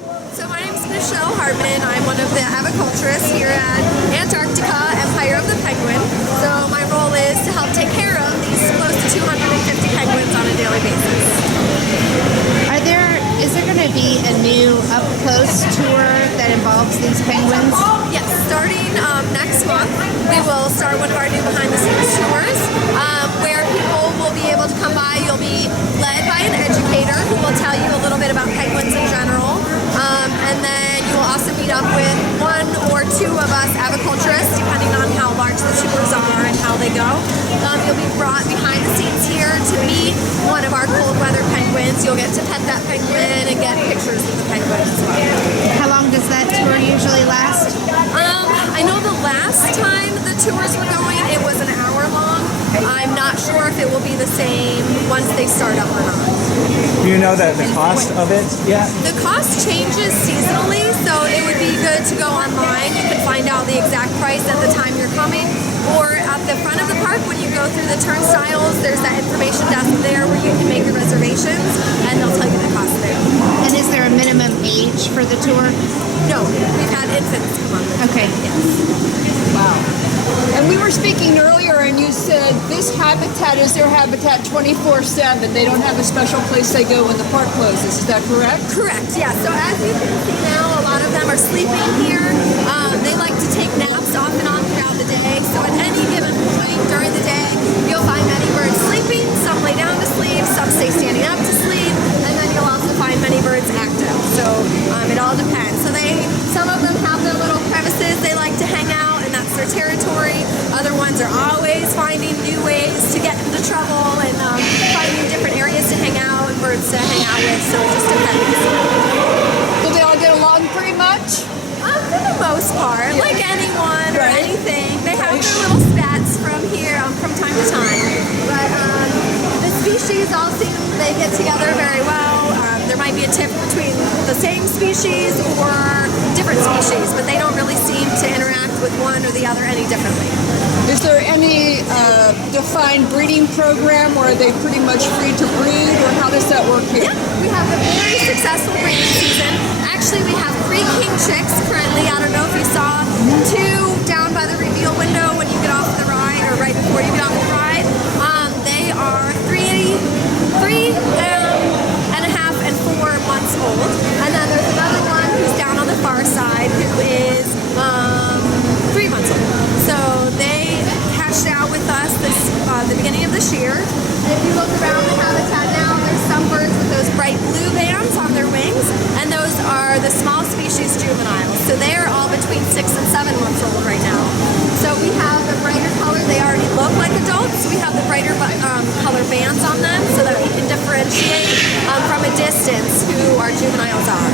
So my name is Michelle Hartman. I'm one of the aviculturists here at Antarctica, Empire of the Penguin. So my role is to help take care of these close to 250 penguins on a daily basis. Is there going to be a new up-close tour that involves these penguins? Yes, starting next month, we will start one of our new behind-the-scenes tours where people will be able to come by. You'll be led by an educator who will tell you a little bit about penguins in general. And then you will also meet up with one or two of us aviculturists, depending on how large the tours are and how they go. You'll be brought behind the scenes here to meet one of our cold weather penguins. You'll get to pet that penguin and get pictures of the penguin as well. How long does that tour usually last? I know the last time the tours were going, it was an hour long. I'm not sure if it will be the same once they start up or not. Do you know the cost of it yet? The cost changes seasonally, so it would be good to go online. You can find out the exact price at the time you're coming. Or at the front of the park, when you go through the turnstiles, there's that information desk there where you can make your reservations, and they'll tell you the cost there. And is there a minimum age for the tour? No, we've had infants come on. Okay. Yes. Wow. And we were speaking earlier, and you said this habitat is their habitat 24/7. They don't have a special place they go when the park closes. Is that correct? Correct, yeah. So as you can see now, a lot of them are sleeping here. They like to take naps off and on throughout the day. So at any given point during the day, you'll find many birds sleeping. Some lay down to sleep, some stay standing up to sleep, and then you'll also find many birds active. So it all depends. So some of them have their little crevices they like to hang out, and that's their territory. Other ones are always finding new ways to get into trouble and finding different areas to hang out and birds to hang out with. So it just depends. Do they all get along pretty much? For the most part, like anyone or anything, they have their little spats from here from time to time. But the species all seem they get together very well. There might be a tiff between the same species or different species, but they don't really seem to interact with one or the other any differently. Is there any defined breeding program where they pretty much free to breed, or how does that work here? Yeah, we have a very successful breeding season. Actually, we have 3 king chicks currently. I don't know if you saw 2 down by the reveal window when you get off the ride, or right before you get off the ride. They are 3 and a half and 4 months old. And then there's another one who's down on the far side who is 3 months old. So they hatched out with us the beginning of this year. And if you look around the habitat now, there's some birds with those bright blue bands on their wings, and those are the small species juveniles. So they are all between 6 and 7 months old right now. So we have the brighter color. They already look like adults. We have the brighter color bands on them so that we can differentiate from a distance who our juveniles are.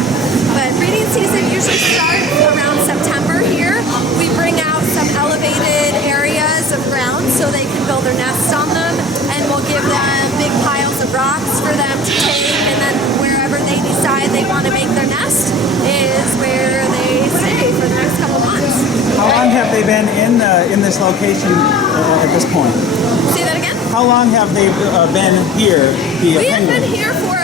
But breeding season usually starts around September here. We bring out some elevated areas of ground so they can build their nests on them, and we'll give them big piles of rocks for them to take, and then wherever they decide they want to make their nest is where they stay for the next couple months. How long have they been in this location at this point? Say that again? How long have they been here? We have been here for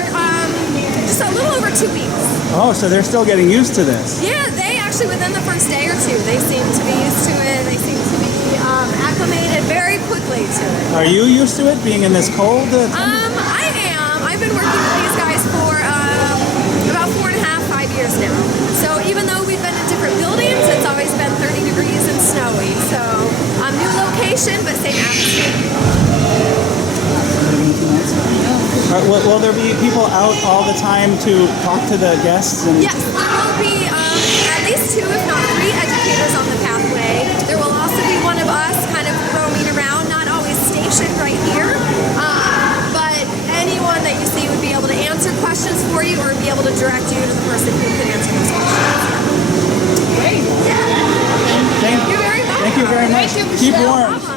just a little over 2 weeks. Oh, so they're still getting used to this. Yeah, they actually, within the first day or 2, they seem to be used to it. They seem to be acclimated very quickly to it. Are you used to it, being in this cold? I am. I've been working with these guys for about 4.5, 5 years now. So even though we've been in different buildings, it's always been 30 degrees and snowy. So new location, but same atmosphere. Will there be people out all the time to talk to the guests? Yes, there will be at least 2, if not 3 educators on the pathway. There will also be one of us kind of roaming around, not always stationed right here, but anyone that you see would be able to answer questions for you or be able to direct you to the person who can answer those questions. Great. Yeah. Thank You're very welcome. you very much. Thank you, Keep Michelle. warm.